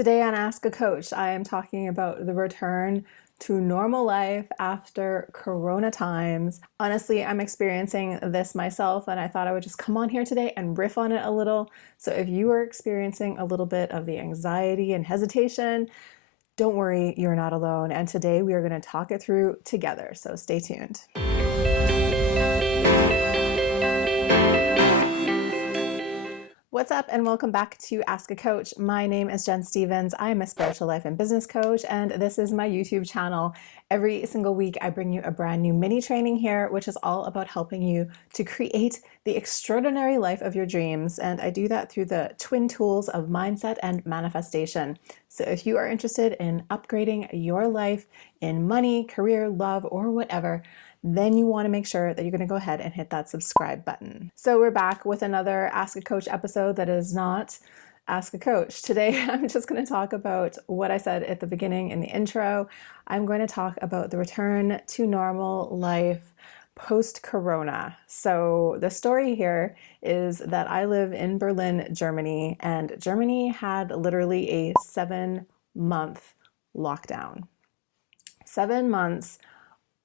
Today on Ask a Coach, I am talking about the return to normal life after Corona times. Honestly, I'm experiencing this myself, and I thought I would just come on here today and riff on it a little. So if you are experiencing a little bit of the anxiety and hesitation, don't worry, you're not alone. And today we are going to talk it through together. So stay tuned. What's up, and welcome back to Ask a Coach. My name is Jen Stevens. I am a spiritual life and business coach, and this is my YouTube channel. Every single week, I bring you a brand new mini training here, which is all about helping you to create the extraordinary life of your dreams. And I do that through the twin tools of mindset and manifestation. So if you are interested in upgrading your life in money, career, love, or whatever, then you want to make sure that you're going to go ahead and hit that subscribe button. So we're back with another Ask a Coach episode that is not Ask a Coach. Today, I'm just going to talk about what I said at the beginning in the intro. I'm going to talk about the return to normal life post-corona. So the story here is that I live in Berlin, Germany, and Germany had literally a 7-month lockdown. 7 months.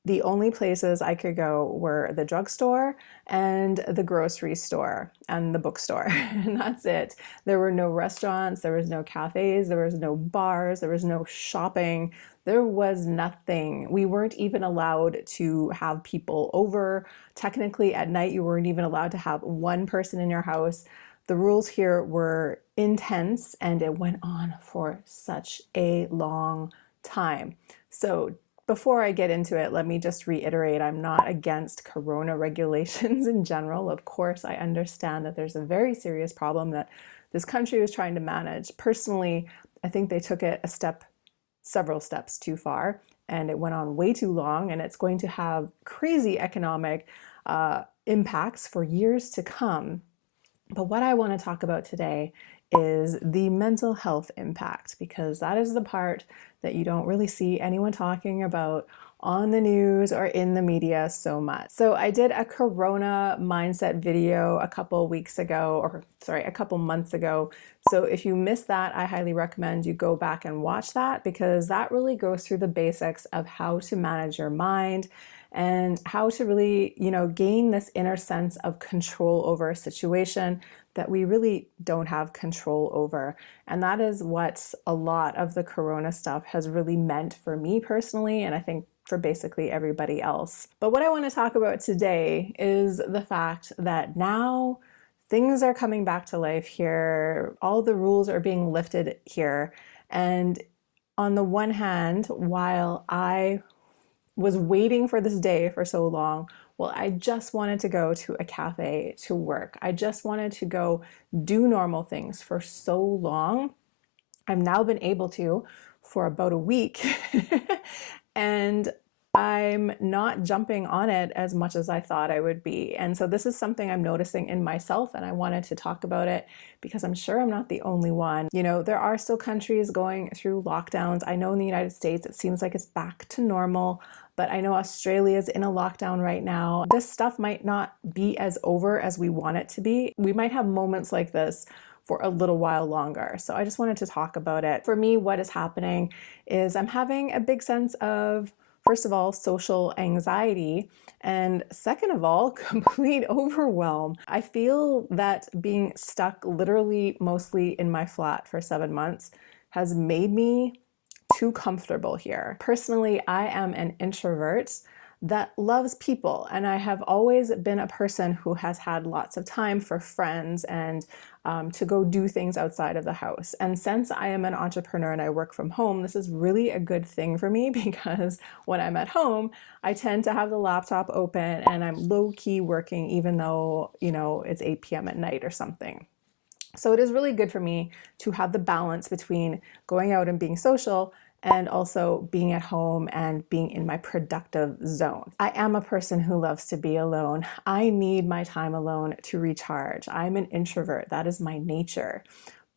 The only places I could go were the drugstore and the grocery store and the bookstore, and that's it. There were no restaurants, there was no cafes, there was no bars, there was no shopping, there was nothing. We weren't even allowed to have people over. Technically, at night, you weren't even allowed to have one person in your house. The rules here were intense, and it went on for such a long time. So before I get into it, let me just reiterate, I'm not against corona regulations in general. Of course, I understand that there's a very serious problem that this country was trying to manage. Personally, I think they took it several steps too far, and it went on way too long, and it's going to have crazy economic impacts for years to come. But what I want to talk about today is the mental health impact, because that is the part that you don't really see anyone talking about on the news or in the media so much. So I did a Corona mindset video a couple months ago. So if you missed that, I highly recommend you go back and watch that, because that really goes through the basics of how to manage your mind and how to really, gain this inner sense of control over a situation that we really don't have control over. And that is what a lot of the Corona stuff has really meant for me personally, and I think for basically everybody else. But what I want to talk about today is the fact that now things are coming back to life here. All the rules are being lifted here. And on the one hand, while I was waiting for this day for so long, well, I just wanted to go to a cafe to work. I just wanted to go do normal things for so long. I've now been able to for about a week and I'm not jumping on it as much as I thought I would be. And so this is something I'm noticing in myself, and I wanted to talk about it because I'm sure I'm not the only one. There are still countries going through lockdowns. I know in the United States, it seems like it's back to normal, but I know Australia is in a lockdown right now. This stuff might not be as over as we want it to be. We might have moments like this for a little while longer. So I just wanted to talk about it. For me, what is happening is I'm having a big sense of, first of all, social anxiety, and second of all, complete overwhelm. I feel that being stuck literally mostly in my flat for 7 months has made me too comfortable here. Personally, I am an introvert that loves people, and I have always been a person who has had lots of time for friends and to go do things outside of the house. And since I am an entrepreneur and I work from home, this is really a good thing for me, because when I'm at home, I tend to have the laptop open and I'm low-key working, even though, it's 8 p.m. at night or something. So it is really good for me to have the balance between going out and being social and also being at home and being in my productive zone. I am a person who loves to be alone. I need my time alone to recharge. I'm an introvert. That is my nature.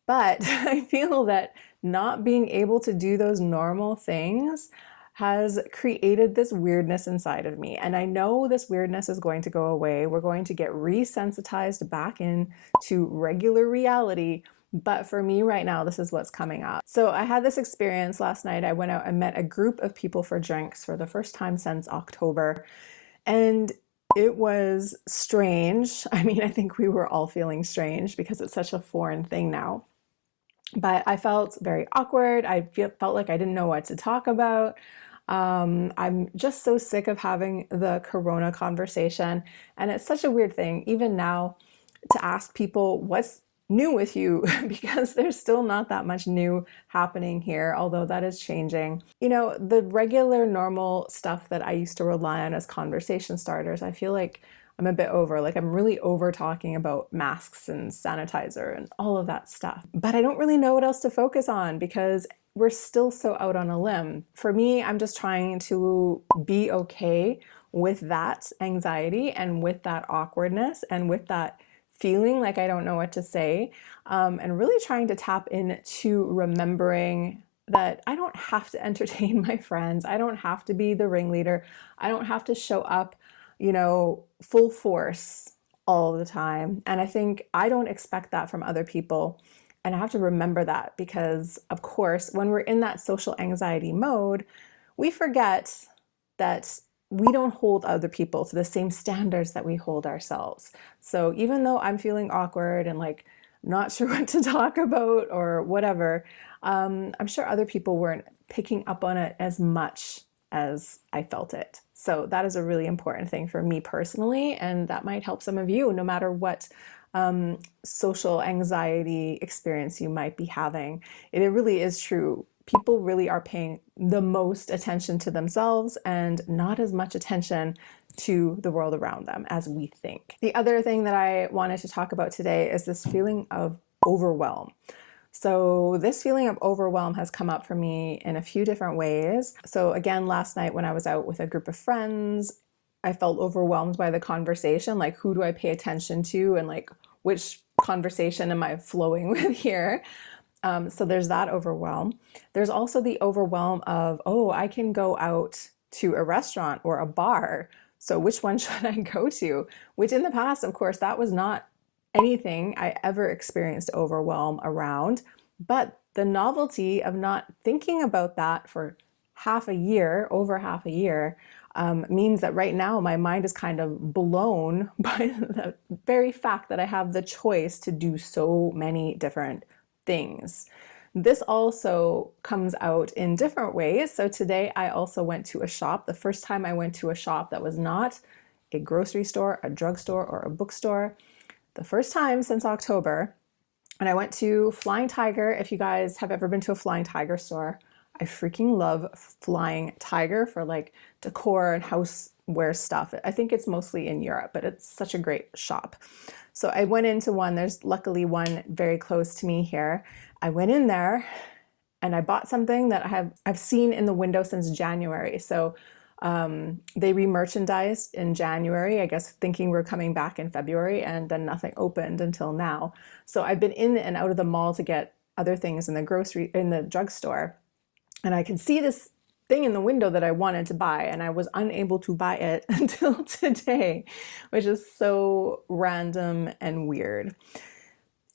But I feel that not being able to do those normal things has created this weirdness inside of me. And I know this weirdness is going to go away. We're going to get resensitized back into regular reality. But for me right now, this is what's coming up. So I had this experience last night. I went out and met a group of people for drinks for the first time since October. And it was strange. I mean, I think we were all feeling strange because it's such a foreign thing now. But I felt very awkward. Felt like I didn't know what to talk about. I'm just so sick of having the corona conversation. And it's such a weird thing, even now, to ask people what's new with you because there's still not that much new happening here, although that is changing. You know, the regular normal stuff that I used to rely on as conversation starters, I feel like I'm a bit over. Like I'm really over talking about masks and sanitizer and all of that stuff. But I don't really know what else to focus on because we're still so out on a limb. For me, I'm just trying to be okay with that anxiety and with that awkwardness and with that feeling like I don't know what to say, and really trying to tap into remembering that I don't have to entertain my friends. I don't have to be the ringleader. I don't have to show up, full force all the time. And I think I don't expect that from other people. And I have to remember that because, of course, when we're in that social anxiety mode, we forget that we don't hold other people to the same standards that we hold ourselves. So even though I'm feeling awkward and like not sure what to talk about or whatever, I'm sure other people weren't picking up on it as much as I felt it. So that is a really important thing for me personally, and that might help some of you, no matter what social anxiety experience you might be having. It really is true. People really are paying the most attention to themselves and not as much attention to the world around them as we think. The other thing that I wanted to talk about today is this feeling of overwhelm. So this feeling of overwhelm has come up for me in a few different ways. So again, last night when I was out with a group of friends, I felt overwhelmed by the conversation. Like, who do I pay attention to? And like, which conversation am I flowing with here? So there's that overwhelm. There's also the overwhelm of, oh, I can go out to a restaurant or a bar. So which one should I go to? Which in the past, of course, that was not anything I ever experienced overwhelm around. But the novelty of not thinking about that for over half a year, means that right now my mind is kind of blown by the very fact that I have the choice to do so many different things. This also comes out in different ways. So today I also went to a shop. The first time I went to a shop that was not a grocery store, a drugstore, or a bookstore. The first time since October. And I went to Flying Tiger. If you guys have ever been to a Flying Tiger store, I freaking love Flying Tiger for like decor and houseware stuff. I think it's mostly in Europe, but it's such a great shop. So I went into one. There's luckily one very close to me here. I went in there and I bought something that I've seen in the window since January. So they re-merchandised in January, I guess thinking we're coming back in February, and then nothing opened until now. So I've been in and out of the mall to get other things in the drugstore. And I can see this thing in the window that I wanted to buy, and I was unable to buy it until today, which is so random and weird.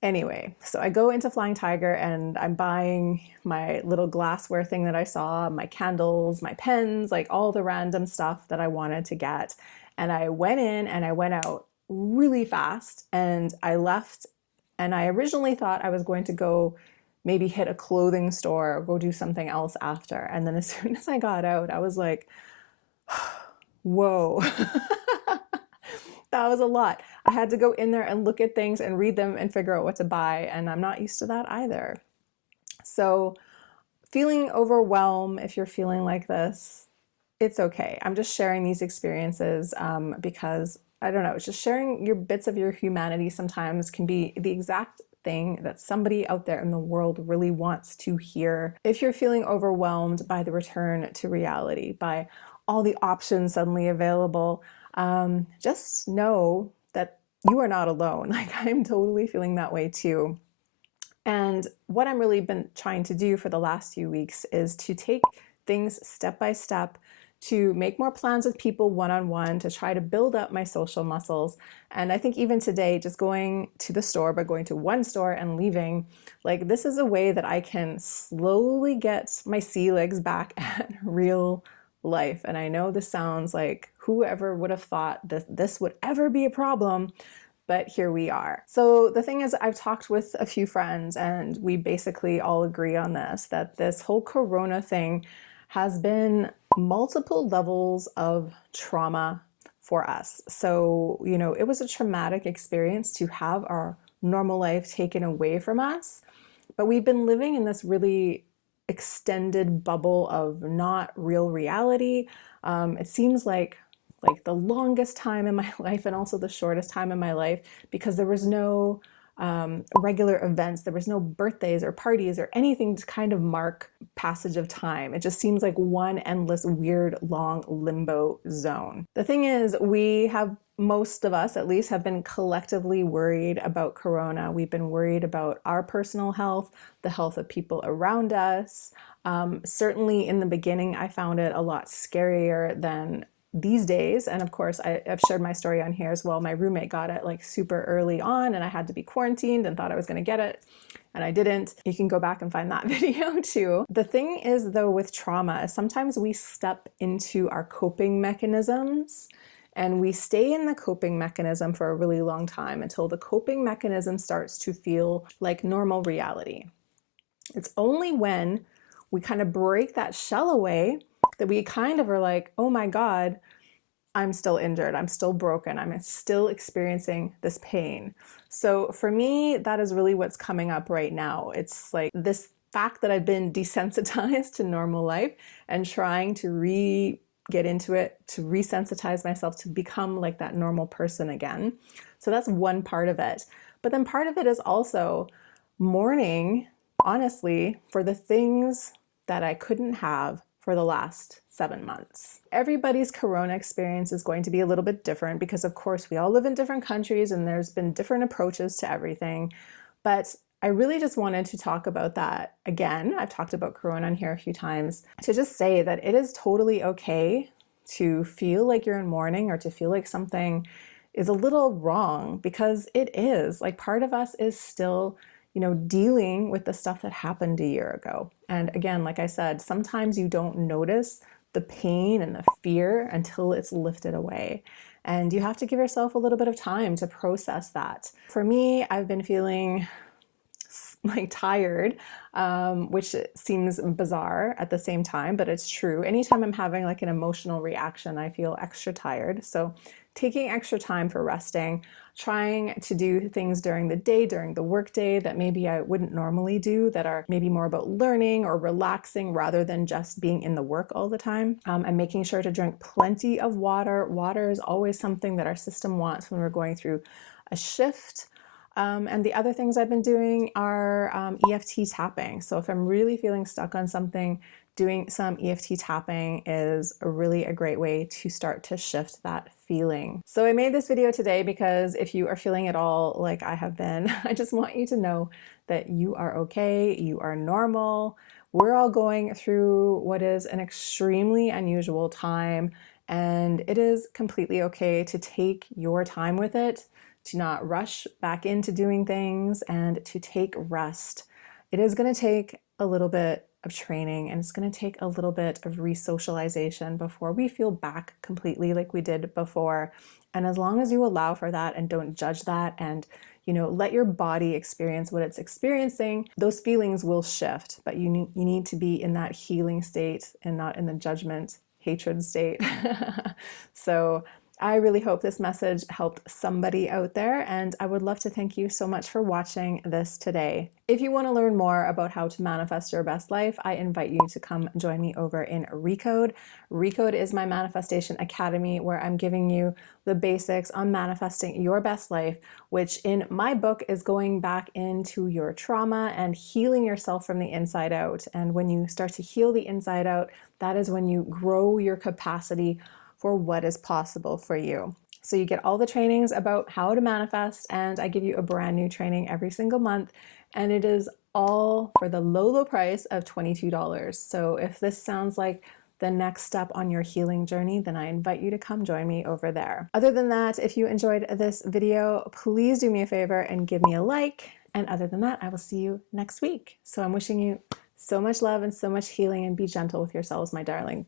Anyway, so I go into Flying Tiger and I'm buying my little glassware thing that I saw, my candles, my pens, like all the random stuff that I wanted to get. And I went in and I went out really fast, and I left, and I originally thought I was going to go maybe hit a clothing store or go do something else after. And then as soon as I got out, I was like, whoa, that was a lot. I had to go in there and look at things and read them and figure out what to buy. And I'm not used to that either. So feeling overwhelmed, if you're feeling like this, it's okay. I'm just sharing these experiences because I don't know, it's just sharing your bits of your humanity sometimes can be the exact thing that somebody out there in the world really wants to hear. If you're feeling overwhelmed by the return to reality, by all the options suddenly available, just know that you are not alone. Like, I'm totally feeling that way too. And what I'm really been trying to do for the last few weeks is to take things step by step, to make more plans with people one-on-one, to try to build up my social muscles. And I think even today, just going to the store, but going to one store and leaving, like this is a way that I can slowly get my sea legs back at real life. And I know this sounds like whoever would have thought that this would ever be a problem, but here we are. So the thing is, I've talked with a few friends and we basically all agree on this, that this whole corona thing has been multiple levels of trauma for us. So, it was a traumatic experience to have our normal life taken away from us, but we've been living in this really extended bubble of not real reality. It seems like the longest time in my life and also the shortest time in my life, because there was no regular events, there was no birthdays or parties or anything to kind of mark passage of time. It just seems like one endless weird long limbo zone. The thing is, most of us at least have been collectively worried about corona. We've been worried about our personal health, the health of people around us. Certainly in the beginning, I found it a lot scarier than these days. And of course, I've shared my story on here as well. My roommate got it like super early on and I had to be quarantined and thought I was going to get it. And I didn't. You can go back and find that video too. The thing is though with trauma, sometimes we step into our coping mechanisms and we stay in the coping mechanism for a really long time until the coping mechanism starts to feel like normal reality. It's only when we kind of break that shell away that we kind of are like, oh my God, I'm still injured. I'm still broken. I'm still experiencing this pain. So for me, that is really what's coming up right now. It's like this fact that I've been desensitized to normal life and trying to get into it, to resensitize myself to become like that normal person again. So that's one part of it. But then part of it is also mourning, honestly, for the things that I couldn't have for the last 7 months. Everybody's corona experience is going to be a little bit different because of course we all live in different countries and there's been different approaches to everything. But I really just wanted to talk about that again. I've talked about corona on here a few times to just say that it is totally okay to feel like you're in mourning or to feel like something is a little wrong, because it is. Like part of us is still dealing with the stuff that happened a year ago. And again, like I said, sometimes you don't notice the pain and the fear until it's lifted away. And you have to give yourself a little bit of time to process that. For me, I've been feeling like tired, which seems bizarre at the same time, but it's true. Anytime I'm having like an emotional reaction, I feel extra tired. So taking extra time for resting, trying to do things during the day, during the workday that maybe I wouldn't normally do, that are maybe more about learning or relaxing rather than just being in the work all the time. And making sure to drink plenty of water. Water is always something that our system wants when we're going through a shift. And the other things I've been doing are EFT tapping. So if I'm really feeling stuck on something, doing some EFT tapping is a great way to start to shift that feeling. So I made this video today because if you are feeling at all like I have been, I just want you to know that you are okay, you are normal. We're all going through what is an extremely unusual time, and it is completely okay to take your time with it, to not rush back into doing things, and to take rest. It is going to take a little bit of training and it's going to take a little bit of re-socialization before we feel back completely like we did before. And as long as you allow for that and don't judge that and let your body experience what it's experiencing, those feelings will shift. But you need to be in that healing state and not in the judgment, hatred state. So I really hope this message helped somebody out there, and I would love to thank you so much for watching this today. If you want to learn more about how to manifest your best life, I invite you to come join me over in Recode. Recode is my manifestation academy where I'm giving you the basics on manifesting your best life, which in my book is going back into your trauma and healing yourself from the inside out. And when you start to heal the inside out, that is when you grow your capacity for what is possible for you. So you get all the trainings about how to manifest, and I give you a brand new training every single month, and it is all for the low price of $22. So if this sounds like the next step on your healing journey, then I invite you to come join me over there. Other than that, if you enjoyed this video, please do me a favor and give me a like. And other than that, I will see you next week. So I'm wishing you so much love and so much healing, and be gentle with yourselves, my darling.